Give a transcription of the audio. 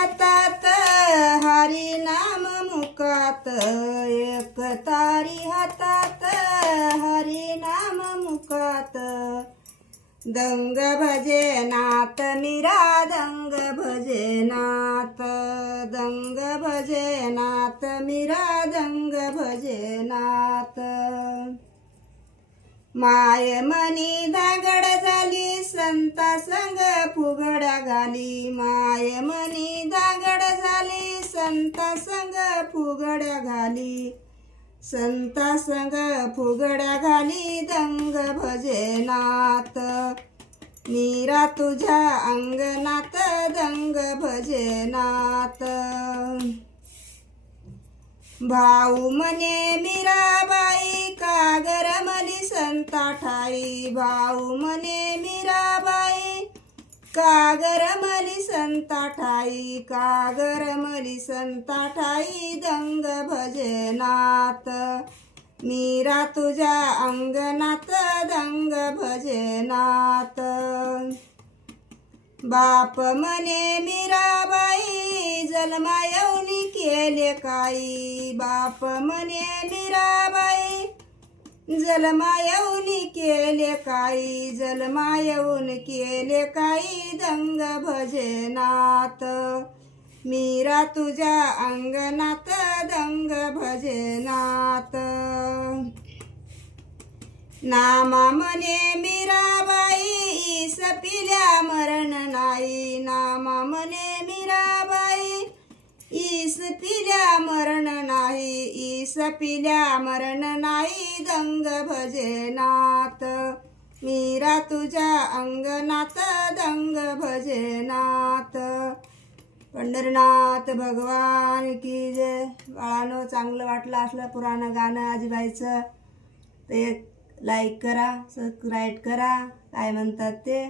हातात हरी नाम मुखात, एक तारी हातात हरी नाम मुखात, दंग भजे नाथ मीरा दंग भजे नाथ, दंग भजे नाथ मीरा दंग भजे नाथ. माय मनी दागड झाली संता संग फुगड्या घाली, माय मनी दागड झाली संता संग फुगड्या घाली, संता संग फुगड्या घाली दंग भजे नाथ, मीरा तुझ्या अंगणात दंग भजे नाथ. भाऊ म्हणे मीराबाई कागर मली संता ठाई, भाऊ म्हणे मीराबाई कागर मली संता ठाई, कागर मली संता ठाई दंग भजे नाथ, मीरा तुझ्या अंगणात दंग भजे नाथ. बाप म्हणे मीराबाई जन्मा येऊनी केले काही, बाप म्हणे मीराबाई जन्मा येऊनी केले काही, जन्मा येऊन केले काही दंग भजे नाथ, मीरा तुझ्या अंगणात दंग भजे नाथ. नामा म्हणे मीराबाई ईस पिल्या मरण नाही, नामा म्हणे मीराबाई ईस पिल्या मरण नाही, ईस पिल्या मरण नाही दंग भजे नाथ, मीरा तुझ्या अंगणात दंग भजे नाथ. पंढरीनाथ भगवान की जय. बाळांनो, चांगलं वाटलं असलं पुराणं गाणं आजीबाईचं ते लाईक करा, सबस्क्राईब करा, काय म्हणतात ते.